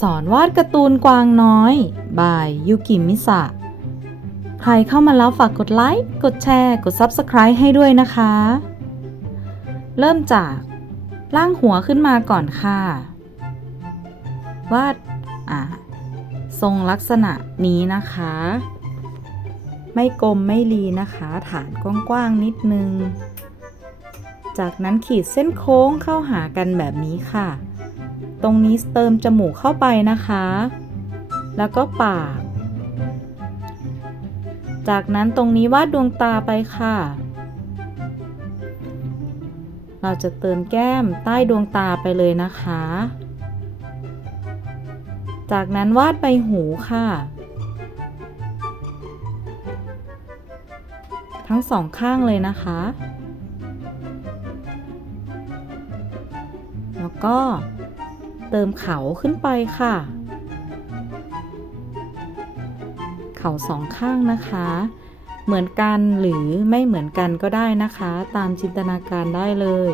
สอนวาดการ์ตูนกวางน้อย บายยูกิมิสะ ใครเข้ามาแล้วฝากกดไลค์ กดแชร์ กด Subscribe ให้ด้วยนะคะ เริ่มจากร่างหัวขึ้นมาก่อนค่ะ วาดอ่าทรงลักษณะนี้นะคะ ไม่กลมไม่รีนะคะ ฐานกว้างๆนิดนึง จากนั้นขีดเส้นโค้งเข้าหากันแบบนี้ค่ะ ตรงนี้เติมจมูกเข้าไปนะคะ แล้วก็ปาก จากนั้นตรงนี้วาดดวงตาไปค่ะ เราจะเติมแก้มใต้ดวงตาไปเลยนะคะ จากนั้นวาดใบหูค่ะ ทั้งสองข้างเลยนะคะ แล้วก็ เติมเขาขึ้นไปค่ะ เขาสองข้างนะคะ เหมือนกันหรือไม่เหมือนกันก็ได้นะคะ ตามจินตนาการได้เลย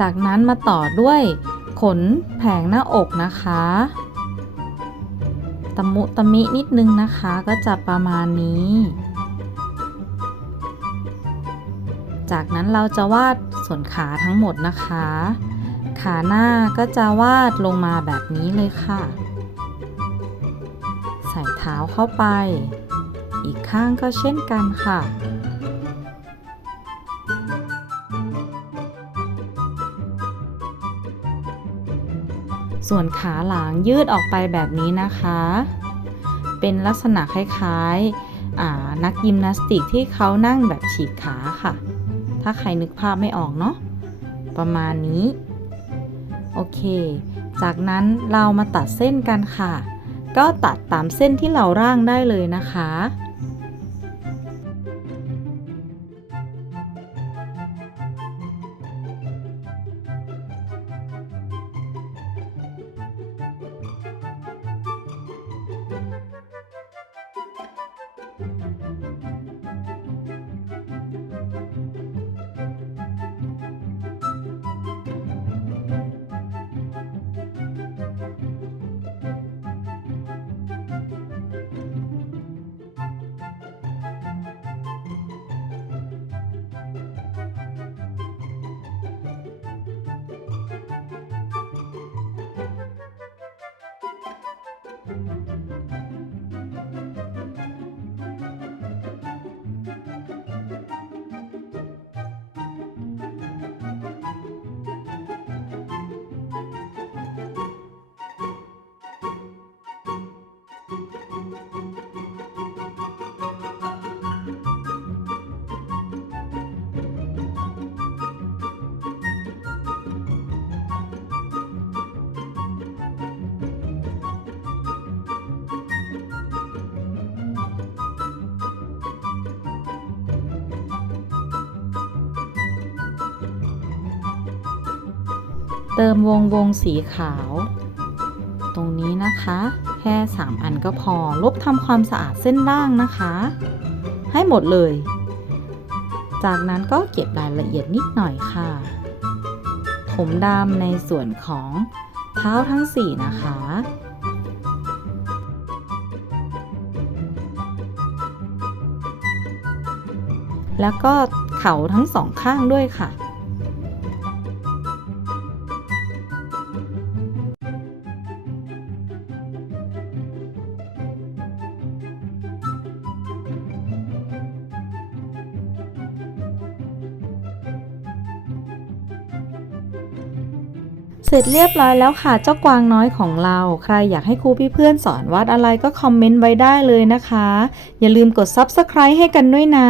จากนั้นมาต่อด้วยขนแผงหน้าอกนะคะ ตะมุตะมินิดนึงนะคะ ก็จะประมาณนี้ จากนั้นเราจะวาดส่วนขาทั้งหมดนะคะ ขาหน้าก็จะวาดลงมาแบบนี้เลยค่ะ ใส่เท้าเข้าไป อีกข้างก็เช่นกันค่ะ ส่วนขาหลังยืดออกไปแบบนี้นะคะ เป็นลักษณะคล้ายๆนักยิมนาสติกที่เขานั่งแบบฉีกขาค่ะ ถ้าใครนึกภาพไม่ออกเนาะประมาณนี้ โอเค จากนั้นเรามาตัดเส้นกันค่ะ ก็ตัดตามเส้นที่เราร่างได้เลยนะคะ เติมวงวงสีขาว ตรงนี้นะคะ แค่ 3 อันก็พอ ลบทำความสะอาดเส้นล่างนะคะ ให้หมดเลย จากนั้นก็เก็บรายละเอียดนิดหน่อยค่ะ ผมดำในส่วนของเท้าทั้ง 4 นะคะแล้วก็เข่าทั้งสองข้างด้วยค่ะ เสร็จเรียบร้อยแล้วค่ะเจ้ากวางน้อยของเรา ใครอยากให้ครูพี่เพื่อนสอนวาดอะไรก็คอมเมนต์ไว้ได้เลยนะคะ อย่าลืมกด Subscribe ให้กันด้วยนะ